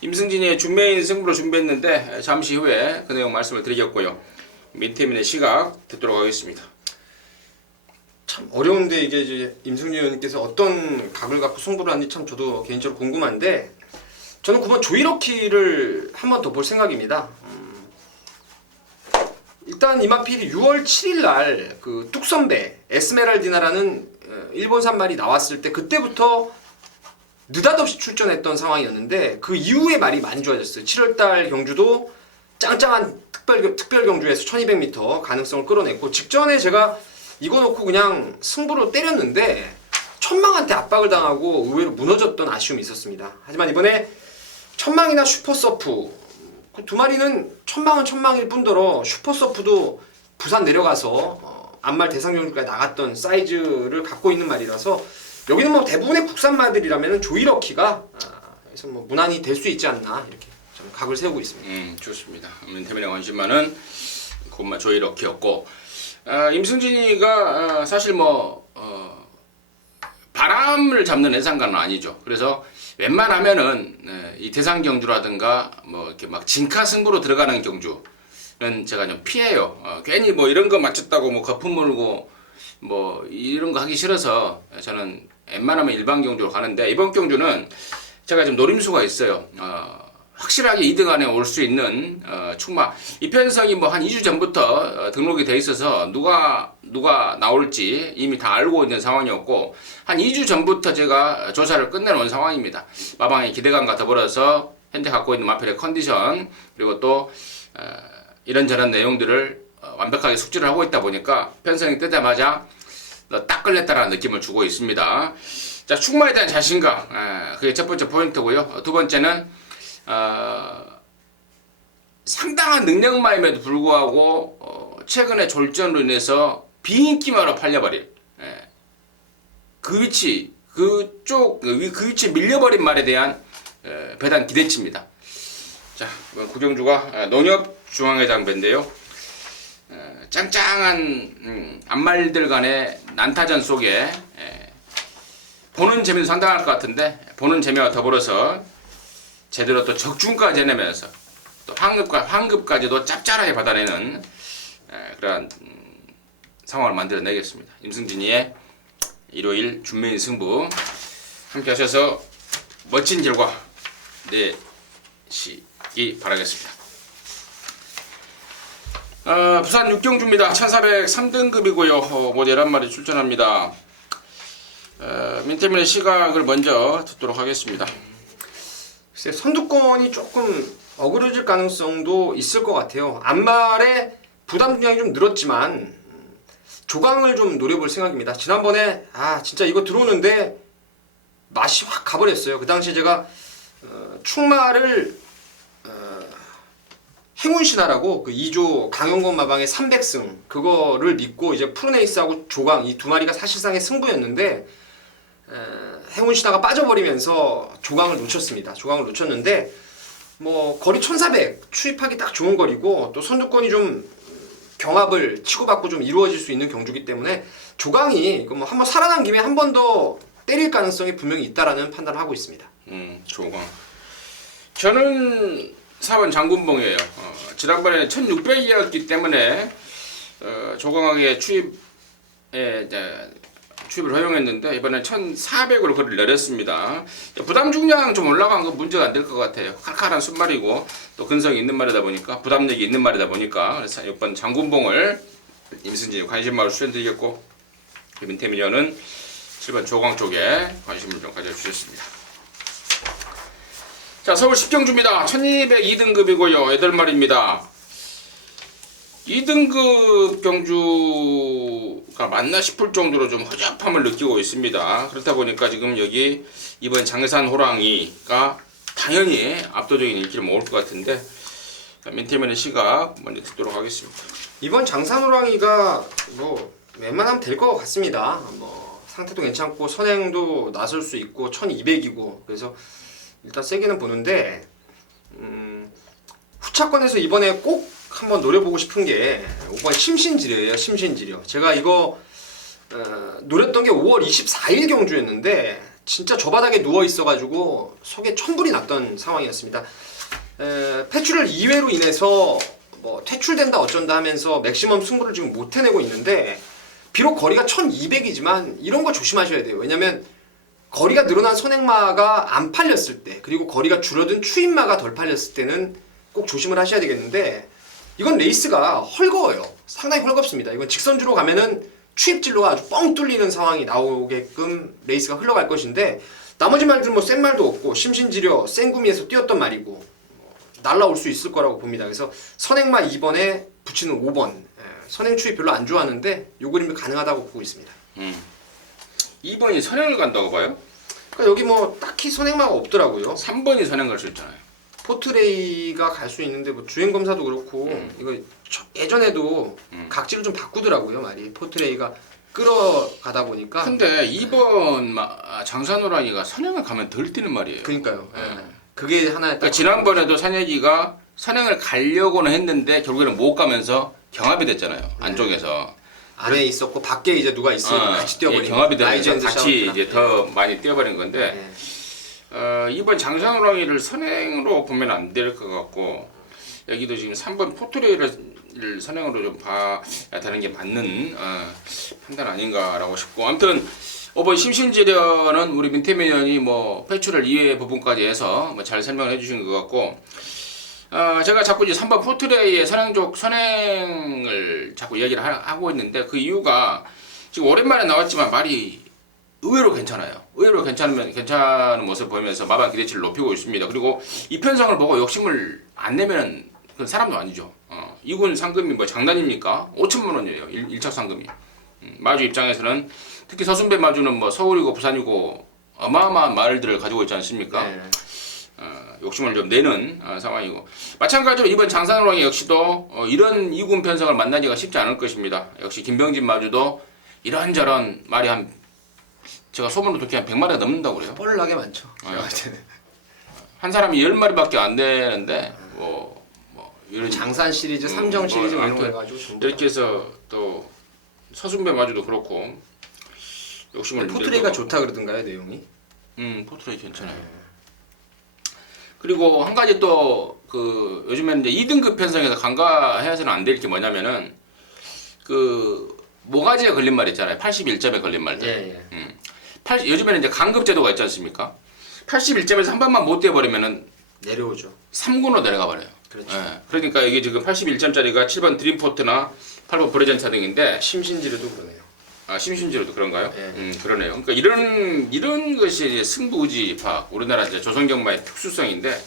임승진이의 준매인 승부로 준비했는데 잠시 후에 그 내용 말씀을 드리겠고요. 민태민의 시각 듣도록 하겠습니다. 참 어려운데 이게 이제 임승진 의원님께서 어떤 각을 갖고 승부를 하는지 참 저도 개인적으로 궁금한데 저는 9번 조이러키를 한 번 더 볼 생각입니다. 일단 이마필이 6월 7일 날 그 뚝선배 에스메랄디나라는 일본산 말이 나왔을 때 그때부터 느닷없이 출전했던 상황이었는데 그 이후에 말이 많이 좋아졌어요. 7월달 경주도 짱짱한 특별 경주에서 1200m 가능성을 끌어냈고 직전에 제가 이거 놓고 그냥 승부로 때렸는데 천망한테 압박을 당하고 의외로 무너졌던 아쉬움이 있었습니다. 하지만 이번에 천망이나 슈퍼서프 그 두 마리는 천망은 천망일 뿐더러 슈퍼서프도 부산 내려가서 암말 대상 경주까지 나갔던 사이즈를 갖고 있는 말이라서 여기는 뭐 대부분의 국산 말들이라면 조이러키가 그래서 뭐 무난히 될 수 있지 않나 이렇게 저는 각을 세우고 있습니다. 좋습니다. 민태민의 관심만은 곧만 조이러키였고 임승진이가 사실 뭐 바람을 잡는 예상가는 아니죠. 그래서 웬만하면은 이 대상 경주라든가 뭐 이렇게 막 진카 승부로 들어가는 경주는 제가 좀 피해요. 괜히 뭐 이런 거 맞췄다고 뭐 거품 물고 뭐 이런 거 하기 싫어서 저는 웬만하면 일반 경주로 가는데 이번 경주는 제가 좀 노림수가 있어요. 확실하게 2등 안에 올 수 있는 충마 이편성이 뭐 한 2주 전부터 등록이 돼 있어서 누가 나올지 이미 다 알고 있는 상황이었고 한 2주 전부터 제가 조사를 끝내놓은 상황입니다. 마방의 기대감과 더불어서 현재 갖고 있는 마필의 컨디션 그리고 또 이런저런 내용들을 완벽하게 숙지를 하고 있다 보니까 편성이 뜨자마자 딱 걸렸다라는 느낌을 주고 있습니다. 자, 충마에 대한 자신감 그게 첫 번째 포인트고요. 두 번째는 상당한 능력마임에도 불구하고 최근에 졸전으로 인해서 비인기마로 팔려버린 그 위치 그 위치 밀려버린 말에 대한 배당 기대치입니다. 자, 구경주가 농협중앙회장배인데요. 짱짱한 암말들 간의 난타전 속에 보는 재미도 상당할 것 같은데 보는 재미와 더불어서 제대로 또 적중까지 해내면서 또 황급까지도 짭짤하게 받아내는 그러한 상황을 만들어내겠습니다. 임승진이의 일요일 준매인 승부 함께 하셔서 멋진 결과 내시기 바라겠습니다. 부산 육경주입니다. 1403등급이고요. 모두 11마리 출전합니다. 민태민의 시각을 먼저 듣도록 하겠습니다. 글쎄 선두권이 조금 어그러질 가능성도 있을 것 같아요. 암말의 부담 분량이 좀 늘었지만 조강을 좀 노려볼 생각입니다. 지난번에 진짜 이거 들어오는데 맛이 확 가버렸어요. 그 당시에 제가 충마를 행운신화라고 그 2조 강용건 마방의 300승 그거를 믿고 이제 푸르네이스하고 조강 이 두 마리가 사실상의 승부였는데 행운신화가 빠져버리면서 조강을 놓쳤습니다. 조강을 놓쳤는데 뭐 거리 1400 추입하기 딱 좋은 거리고 또 선두권이 좀 경합을 치고받고 좀 이루어질 수 있는 경주기 때문에 조강이 뭐 한번 살아난 김에 한 번 더 때릴 가능성이 분명히 있다라는 판단을 하고 있습니다. 조강. 저는 4번 장군봉이에요. 지난번에 1600이었기 때문에 조강하게 추입을 허용했는데 이번엔 1400으로 거리를 내렸습니다. 부담 중량 좀 올라간 건 문제가 안 될 것 같아요. 칼칼한 순말이고 또 근성이 있는 말이다 보니까 부담력이 있는 말이다 보니까 그래서 이번 장군봉을 임승진이 관심마을 추천드리겠고 민태민 의원은 7번 조강 쪽에 관심을 좀 가져주셨습니다. 자, 서울 10경주입니다. 1202등급이고요. 8마리입니다. 2등급 경주 맞나 싶을 정도로 좀 허접함을 느끼고 있습니다. 그렇다 보니까 지금 여기 이번 장산 호랑이가 당연히 압도적인 인기를 모을 것 같은데 민태면의 시각 먼저 듣도록 하겠습니다. 이번 장산호랑이가 뭐 웬만하면 될 것 같습니다. 뭐 상태도 괜찮고 선행도 나설 수 있고 1200이고 그래서 일단 세게는 보는데 후차권에서 이번에 꼭 한번 노려보고 싶은 게 5번 심신지려예요. 심신지려. 제가 이거 노렸던 게 5월 24일 경주였는데 진짜 저 바닥에 누워 있어가지고 속에 천불이 났던 상황이었습니다. 패출을 2회로 인해서 뭐 퇴출된다 어쩐다 하면서 맥시멈 승부를 지금 못 해내고 있는데 비록 거리가 1200이지만 이런 거 조심하셔야 돼요. 왜냐면 거리가 늘어난 선행마가 안 팔렸을 때 그리고 거리가 줄어든 추임마가 덜 팔렸을 때는 꼭 조심을 하셔야 되겠는데 이건 레이스가 헐거워요. 상당히 헐겁습니다. 이건 직선주로 가면은 추입진로가 아주 뻥 뚫리는 상황이 나오게끔 레이스가 흘러갈 것인데 나머지 말들은 뭐 센 말도 없고 심신지려 센구미에서 뛰었던 말이고 날라올 수 있을 거라고 봅니다. 그래서 선행마 2번에 붙이는 5번 선행 추입 별로 안 좋아하는데 요 그림이 가능하다고 보고 있습니다. 2번이 선행을 간다고 봐요? 그러니까 여기 뭐 딱히 선행마가 없더라고요. 3번이 선행 갈 수 있잖아요. 포트레이가 갈 수 있는데 뭐 주행 검사도 그렇고 이거 예전에도 각질을 좀 바꾸더라고요 말이 포트레이가 끌어가다 보니까. 근데 2번 장산호랑이가 선행을 가면 덜 뛰는 말이에요. 그러니까요. 그게 하나의 그러니까 지난번에도 산예기가 선행을 가려고는 했는데 결국에는 못 가면서 경합이 됐잖아요. 안쪽에서. 안에 있었고 밖에 이제 누가 있으니까 같이 뛰어버린 경합이 되면서 라이젠 같이 샤워트랑. 이제 더 많이 뛰어버린 건데 이번 장산호랑이를 선행으로 보면 안 될 것 같고 여기도 지금 3번 포트레이를 선행으로 좀 봐야 되는 게 맞는 판단 아닌가라고 싶고 아무튼 5번 심신지려는 우리 민태민 의원이 뭐 패출을 2회 부분까지 해서 뭐 잘 설명을 해주신 것 같고 제가 자꾸 이제 3번 포트레이의 선행을 자꾸 이야기를 하고 있는데 그 이유가 지금 오랜만에 나왔지만 말이 의외로 괜찮아요. 의외로 괜찮은 모습을 보이면서 마방 기대치를 높이고 있습니다. 그리고 이 편성을 보고 욕심을 안 내면 그건 사람도 아니죠. 2군 상금이 뭐 장난입니까? 5천만 원이에요. 1차 상금이. 마주 입장에서는 특히 서순배 마주는 뭐 서울이고 부산이고 어마어마한 말들을 가지고 있지 않습니까? 욕심을 좀 내는 상황이고 마찬가지로 이번 장산호랑이 역시도 이런 2군 편성을 만나기가 쉽지 않을 것입니다. 역시 김병진 마주도 이런저런 말이 제가 소문으로 듣기 한 100마리가 넘는다고 그래요. 뻘나게 많죠. 제가 볼 때는. 한 사람이 10마리밖에 안 되는데 뭐 이런 장산 시리즈, 삼정 시리즈 이런 거 해가지고 전부 다. 이렇게 해서 또 서순배 마주도 그렇고 욕심을 포트레이가 좋다 그러던가요 내용이? 포트레이 괜찮아요. 그리고 한 가지 또 그 요즘에는 이제 2등급 편성에서 간과해서는 안 될 게 뭐냐면은 그 모가지에 걸린 말 있잖아요. 81점에 걸린 말들. 요즘에는 이제 강급 제도가 있지 않습니까? 81점에서 한 번만 못 뛰어버리면은 내려오죠. 3군으로 내려가 버려요. 그렇죠. 그러니까 이게 지금 81점짜리가 7번 드림포트나 8번 브레젠차 등인데 심신지르도 그러네요. 심신지로도 그런가요? 그러네요. 그러니까 이런 것이 이제 승부의지 파악, 우리나라 이제 조선경마의 특수성인데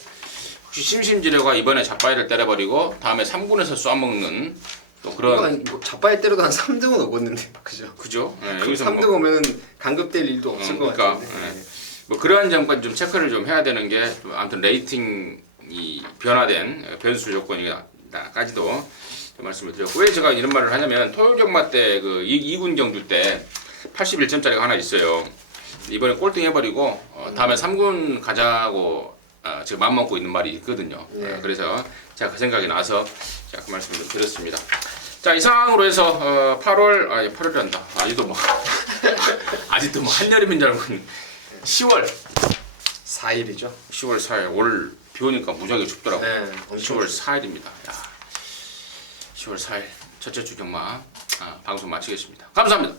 혹시 심신지려가 이번에 잡바이를 때려버리고 다음에 3군에서 쏴먹는 또 그런 뭐 자빠이 때려도 한 3등은 오겠는데 그죠? 그죠? 여기서 3등 오면 강급될 일도 없을 것 그러니까, 같은데. 뭐 그러한 점까지 좀 체크를 좀 해야 되는 게 아무튼 레이팅이 변화된 변수 조건이까지도 말씀을 드렸고 왜 제가 이런 말을 하냐면 토요경마 때 그 2군 경주 때 81점짜리가 하나 있어요. 이번에 꼴등 해버리고 다음에 3군 가자고 지금 맘먹고 있는 말이 있거든요. 그래서 제가 그 생각이 나서 제가 그 말씀을 드렸습니다. 자 이상으로 해서 8월이란다. 아직도 뭐 한여름인 줄 알고 10월 4일이죠. 10월 4일 올 비 오니까 무지하게 춥더라고요. 10월 4일입니다. 10월 4일 첫째 주 경마 방송 마치겠습니다. 감사합니다.